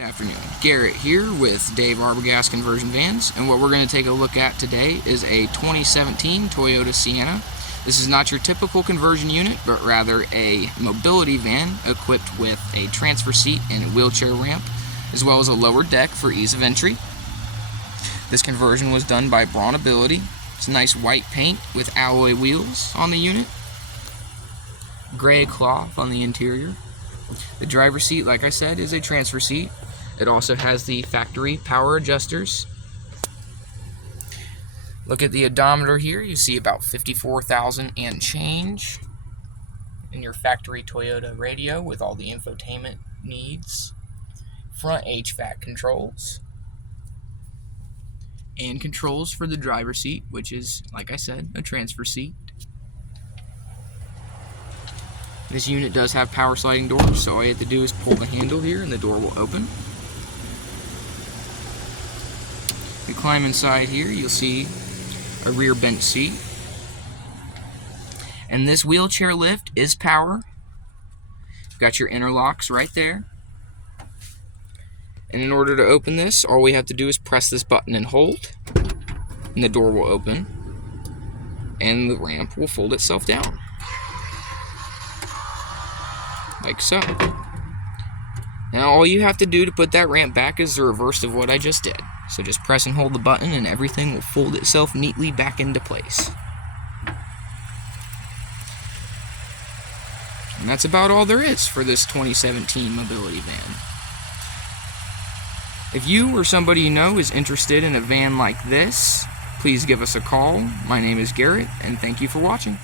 Good afternoon, Garrett here with Dave Arbogast Conversion Vans, and what we're going to take a look at today is a 2017 Toyota Sienna. This is not your typical conversion unit, but rather a mobility van equipped with a transfer seat and a wheelchair ramp, as well as a lower deck for ease of entry. This conversion was done by Braun Ability. It's nice white paint with alloy wheels on the unit, gray cloth on the interior. The driver's seat, like I said, is a transfer seat. It also has the factory power adjusters. Look at the odometer here. You see about 54,000 and change. And your factory Toyota radio with all the infotainment needs. Front HVAC controls. And controls for the driver's seat, which is, like I said, a transfer seat. This unit does have power sliding doors, so all you have to do is pull the handle here and the door will open. If you climb inside here, you'll see a rear bench seat. And this wheelchair lift is power. You've got your interlocks right there. And in order to open this, all we have to do is press this button and hold, and the door will open, and the ramp will fold itself down. Like so. Now all you have to do to put that ramp back is the reverse of what I just did. So just press and hold the button and everything will fold itself neatly back into place. And that's about all there is for this 2017 mobility van. If you or somebody you know is interested in a van like this, please give us a call. My name is Garrett, and thank you for watching.